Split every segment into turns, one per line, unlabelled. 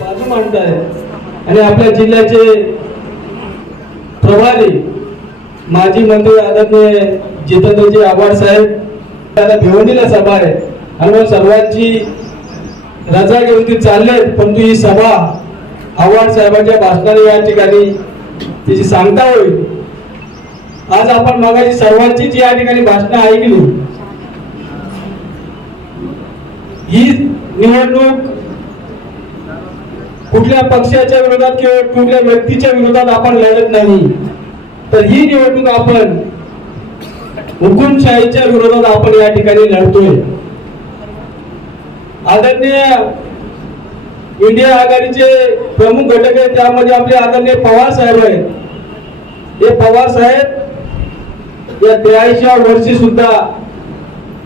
बाजू मांडताय आणि आपल्या जिल्ह्याचे प्रभारी माजी मंत्री आदरणीय जितेंद्रजी आव्हाड साहेब आता भिवंडीला सभा आहे. आणि मग सर्वांची रजा घेऊन ती चालले परंतु ही सभा आव्हाड साहेबांच्या भाषणाने या ठिकाणी तिची सांगता होईल. आज आपण मगाची जी या ठिकाणी भाषणं ऐकली. ही निवडणूक कुठल्या पक्षाच्या विरोधात किंवा कुठल्या व्यक्तीच्या विरोधात आपण लढत नाही. तर ही निवडणूक आपण हुकुमशाहीच्या विरोधात आपण या ठिकाणी लढतोय. आदरणीय इंडिया आघाडीचे प्रमुख घटक आहेत त्यामध्ये आपले आदरणीय पवार साहेब आहेत. हे पवार साहेब या त्र्याऐंशी वर्षी सुद्धा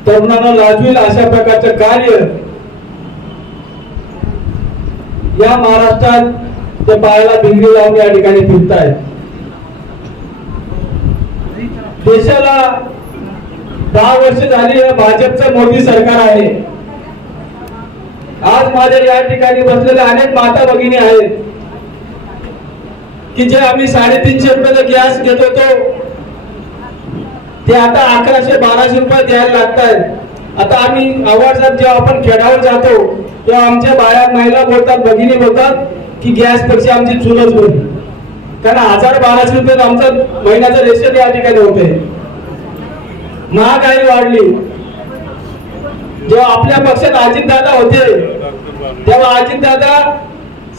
तरुणांना लाजवील अशा प्रकारचं कार्य या महाराष्ट्रात ते पायाला भिंगरी लावून या ठिकाणी फिरतायत. देशाला दहा वर्ष झाली भाजपचं मोदी सरकार आहे. आज माझ्या या ठिकाणी बसलेल्या अनेक माता भगिनी आहेत. की जे आम्ही साडेतीनशे रुपयाचा गॅस घेत होतो ते आता अकराशे बाराशे रुपये द्यायला लागत आहेत आता आम्ही आवाज जेव्हा आपण खेडावर जातो तेव्हा आमच्या बाया महिला बोलतात भगिनी बोलतात की गॅसपेक्षा आमची चुलच होती कारण हजार बाराशे रुपये आमचा महिन्याचं रेशन या ठिकाणी होते. महागाई वाढली. जेव्हा आपल्या पक्षात अजितदादा होते तेव्हा अजितदादा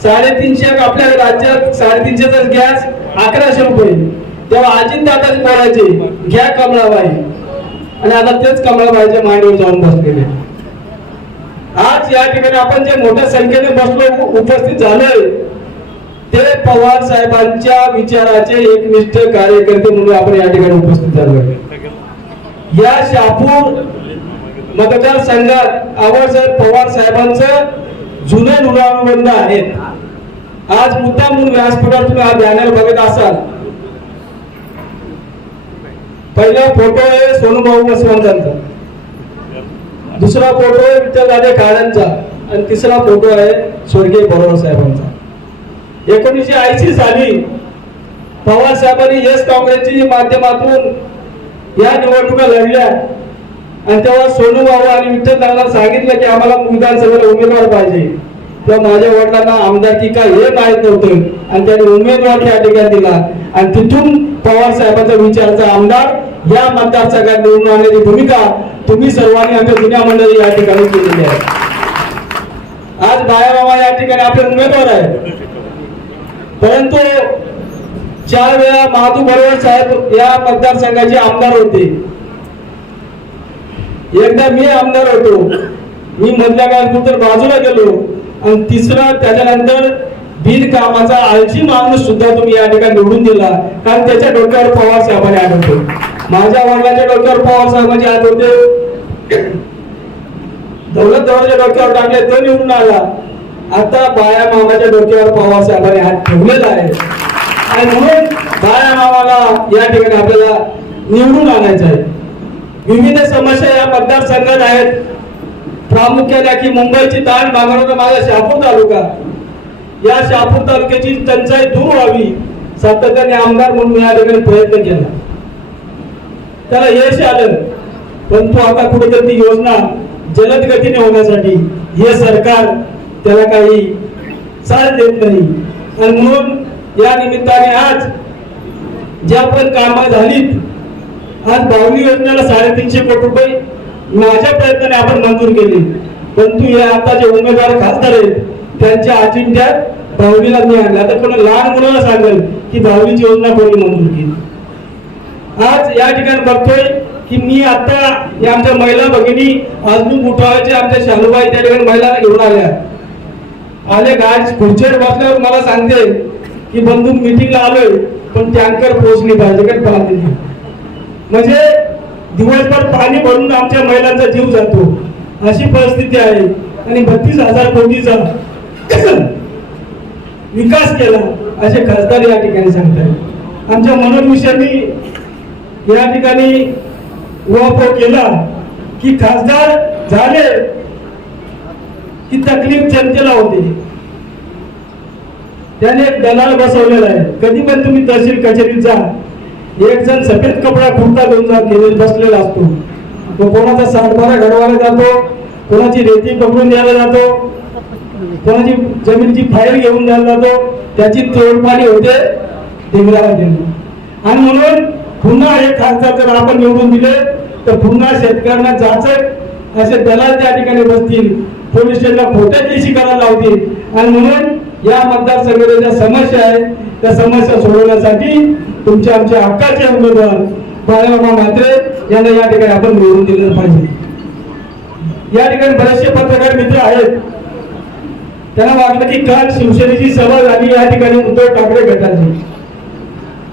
साडेतीनशे आपल्या राज्यात साडेतीनशेचा गॅस अकराशे रुपये. तेव्हा अजितदादाच बोलायचे घ्या कमळाबाई. आणि आता तेच कमळाबाईच्या मांडीवर जाऊन बसलेले. आज या ठिकाणी आपण जे मोठ्या संख्येने बसलो उपस्थित झालोय ते पवार साहेबांच्या विचाराचे एकनिष्ठ कार्यकर्ते म्हणून आपण या ठिकाणी उपस्थित झालोय. या शापूर मतदारसंघात आवडसाहेब पवार साहेबांचं जुने ऋणानुबंध आहेत. आज मुद्दा म्हणून व्यासपीठात तुम्ही हा बॅनर बघत असाल. पहिला फोटो आहे सोनूभाऊ मसवंतांचा दुसरा फोटो आहे विठ्ठलराजे काळ्यांचा. आणि तिसरा फोटो आहे स्वर्गीय बरोबर साहेबांचा. एकोणीसशे ऐंशी साली पवार साहेबांनी येस काँग्रेसची माध्यमातून या निवडणुका लढल्या. आणि तेव्हा सोनू भाऊ आणि विठ्ठल सांगितलं की आम्हाला विधानसभेला उमेदवार पाहिजे. तेव्हा माझ्या वडिलांना आमदारकी काय हे माहीत नव्हतं. आणि त्यांनी उमेदवार त्या ठिकाणी दिला. आणि तिथून पवार साहेबांचा विचारचा आमदार या मतदारसंघात निवडून आणण्याची भूमिका तुम्ही सर्वांनी आमच्या जुन्या मंडळी या ठिकाणी केलेली आहे. आज बाया या ठिकाणी आपले उमेदवार आहेत. परंतु चार वेळा महादू बरोबर साहेब या मतदारसंघाचे आमदार होते. एकदा मी आमदार होतो. मी मधल्या काळात तर बाजूला गेलो. आणि तिसरा त्याच्यानंतर बिनकामाचा आळशी माणूस सुद्धा तुम्ही या ठिकाणी निवडून दिला. कारण त्याच्या डोक्यावर पवार साहेबांनी आढळतो. माझ्या वडिलांच्या डोक्यावर पवार साहेबांचे हात दौलत दौलाच्या डोक्यावर टाकले तो निवडून आला. आता बाया मामाच्या डोक्यावर पवार साहेबांनी हात ठेवलेला आहे. आणि म्हणून बाया मामाला या ठिकाणी आपल्याला निवडून आणायचं आहे. विविध समस्या या मतदारसंघात आहेत. प्रामुख्याने की मुंबईची ताण भागवणारा माझा शहापूर तालुका. या शहापूर तालुक्याची टंचाई दूर व्हावी सातत्याने आमदार म्हणून मिळाले प्रयत्न केला. त्याला यश आलं परंतु आता कुठेतरी ती योजना जलद गतीने होण्यासाठी हे सरकार त्याला काही साथ देत नाही. आणि म्हणून या निमित्ताने आज ज्या पण कामं झालीत आज बावली योजनेला साडेतीनशे कोटी रुपये माझ्या प्रयत्नाने आपण मंजूर केले. परंतु हे आता जे उमेदवार खासदार आहेत त्यांच्या अजिंठ्यात दहावीला मी आणलं. आता कोणा लहान मुलाला सांगेल की दहावीची योजना कोणी मंजूर केली आज या ठिकाणी बघतोय की मी आता या आमच्या महिला भगिनी अजून उठवायचे आमच्या शालूबाई त्या ठिकाणी महिलांना घेऊन आल्या. आले गाडी खुर्चीवर बसल्यावर मला सांगते की बंधू मिटिंगला आलोय पण टँकर पोहोचली पाहिजे काय पाहते म्हणजे दिवसभर पाणी भरून आमच्या महिलांचा जीव जातो. अशी परिस्थिती आहे. आणि बत्तीस हजार कोटीचा विकास केला असे खासदार या ठिकाणी सांगतात. आमच्या मनोज विषयांनी या ठिकाणी उहापोह केला की खासदार झाले की तकलीफ जनतेला होते. त्याने एक दलाल बसवलेला आहे. कधी पण तुम्ही तहसील कचेरीत जा. एक जण सफेद कपडा कुर्ता घेऊन जा बसलेला असतो. तो कोणाचा सातबारा घडवायला जातो कोणाची रेती पकडून द्यायला जातो कोणाची जमिनीची फाईल घेऊन द्यायला जातो त्याची तोडपाणी होते ढिंगराला देणं आणि म्हणून पुन्हा हे खासदार जर आपण निवडून दिले तर पुन्हा शेतकऱ्यांना जाचक असे दलाल त्या ठिकाणी बसतील पोलीस स्टेशनला खोट्या केसी करायला लावतील. आणि म्हणून या मतदारसंघाच्या ज्या समस्या आहेत त्या समस्या सोडवण्यासाठी तुमच्या आमच्या हक्काचे उमेदवार बाळाबाबा म्हात्रे यांना या ठिकाणी आपण निवडून दिलं पाहिजे. या ठिकाणी बरेचसे पत्रकार मित्र आहेत. त्यांना वाटलं की काल शिवसेनेची सभा झाली या ठिकाणी उद्धव ठाकरे गटाची.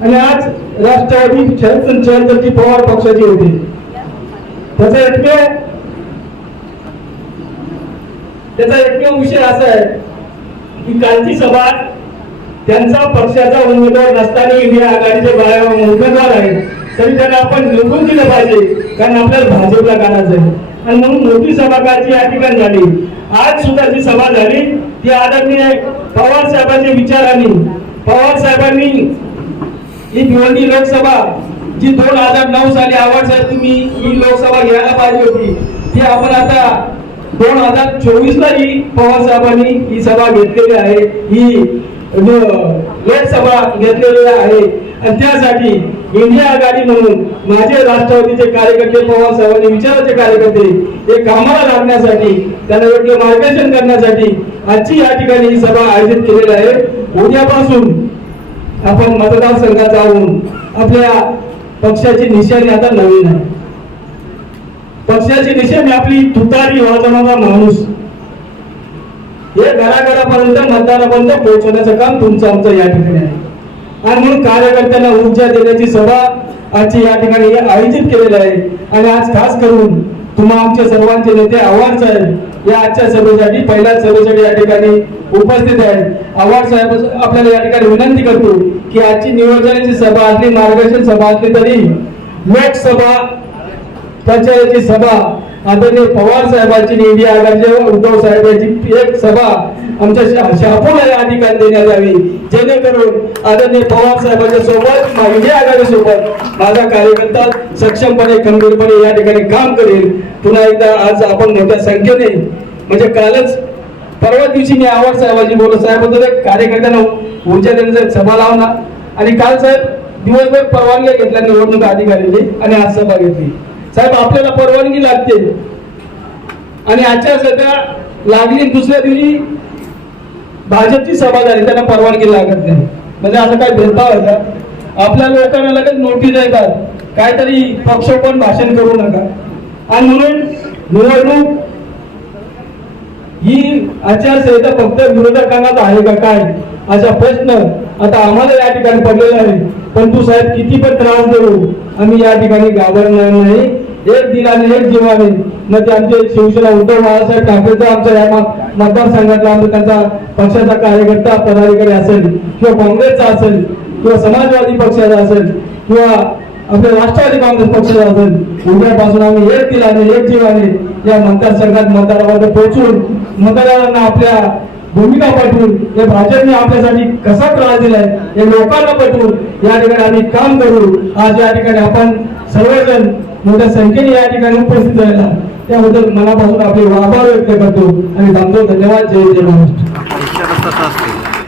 आणि आज राष्ट्रवादी शरदचंद्रजी पवार पक्षाची होती. त्याचा एकमेव त्याचा एकमेव विषय असा आहे की कालची सभा त्यांचा पक्षाचा उमेदवार नसताना इंडिया आघाडीचे उमेदवार आहेत. तरी त्यांना आपण निवडून दिलं पाहिजे कारण आपल्याला भाजपला काढायचं आहे आणि म्हणून मोठी सभा कालची या ठिकाणी झाली. आज सुद्धा जी सभा झाली ती आदरणीय पवार साहेबांच्या विचारांनी पवार साहेबांनी ही भिवंडी लोकसभा जी दोन हजार नऊ साली आवड साहेब तुम्ही ही लोकसभा घ्यायला पाहिजे होती ती आपण आता दोन हजार चोवीस ला ही पवार साहेबांनी ही सभा घेतलेली आहे. ही हो, लोकसभा घेतलेली आहे आणि त्यासाठी इंडिया आघाडी म्हणून माझे राष्ट्रवादीचे कार्यकर्ते पवार साहेबांनी विचाराचे कार्यकर्ते हे कामाला लागण्यासाठी त्यांना योग्य मार्गदर्शन करण्यासाठी आजची या ठिकाणी ही सभा आयोजित केलेली आहे. उद्यापासून आपण मतदारसंघात जाऊन आपल्या पक्षाची निशाणी आता नवीन आहे. पक्षाची निशाणी आपली तुतारी वाजवणारा माणूस हे घराघरापर्यंत मतदारापर्यंत पोहोचवण्याचं काम तुमचं आमचं या ठिकाणी आहे. आणि म्हणून कार्यकर्त्यांना ऊर्जा देण्याची सभा आजची या ठिकाणी आयोजित केलेली आहे. आणि आज खास करून तुम्हा आमचे सर्वांचे नेते आव्हाड साहेब या आजच्या सभेसाठी पहिल्याच सभेसाठी या ठिकाणी उपस्थित आहेत. आव्हाड साहेब आपल्याला या ठिकाणी विनंती करतो की आजची नियोजनाची सभा असली मार्गदर्शन सभा असली तरी लोकसभा पंचायतीची सभा आदरणीय पवार साहेबांची इंडिया आघाडीचे उद्धव साहेब यांची एक सभा आमच्या शापूला या ठिकाणी देण्यात यावी. जेणेकरून आदरणीय पवार साहेबांच्या सोबत इंडिया आघाडी सोबत माझा कार्यकर्ता सक्षमपणे खंबीरपणे या ठिकाणी काम करेल. पुन्हा एकदा आज आपण मोठ्या संख्येने म्हणजे कालच परवा दिवशी मी आवाज साहेबांची बोलत साहेब होतं कार्यकर्त्यांना ऊर्जा देण्याचा सभा लावला आणि काल साहेब दिवसभर परवानगी घेतल्या निवडणूक अधिकाऱ्यांनी आणि आज सभा घेतली. साहेब आपल्याला परवानगी लागते. आणि आजच्या सध्या लागली दुसऱ्या दिवशी भाजपची सभा झाली त्यांना परवानगी लागत नाही. म्हणजे असं काय भेदभाव आहे का? आपल्या लोकांना लगेच नोटीस येतात काहीतरी पक्षोपण भाषण करू नका. आणि म्हणून निवडणूक ही आचारसंहिता फक्त विरोधकांनाच आहे का काय? असा प्रश्न आता आम्हाला या ठिकाणी पडलेला आहे. पण तू साहेब किती पण त्रास देऊ आम्ही या ठिकाणी घाबरणार नाही. एक दिलाने एक जीवाने न ते आमचे शिवसेना उद्धव बाळासाहेब ठाकरेचा आमच्या या मतदारसंघातला आमचा त्यांचा पक्षाचा कार्यकर्ता पदाधिकारी असेल किंवा काँग्रेसचा असेल किंवा समाजवादी पक्षाचा असेल किंवा आपल्या राष्ट्रवादी काँग्रेस पक्षाचा असेल उद्यापासून आम्ही एक दिलाने एक जीवाने या मतदारसंघात मतदारामध्ये पोहोचून मतदारांना आपल्या भूमिका पटवून या भाजपने आपल्यासाठी कसा त्रास दिलाय हे लोकांना पटवून या ठिकाणी आम्ही काम करू. आज या ठिकाणी आपण सर्वजण मोठ्या संख्येने या ठिकाणी उपस्थित राहिला त्याबद्दल मनापासून आपले आभार व्यक्त करतो आणि थांबतो धन्यवाद. जय जय महाराष्ट्र.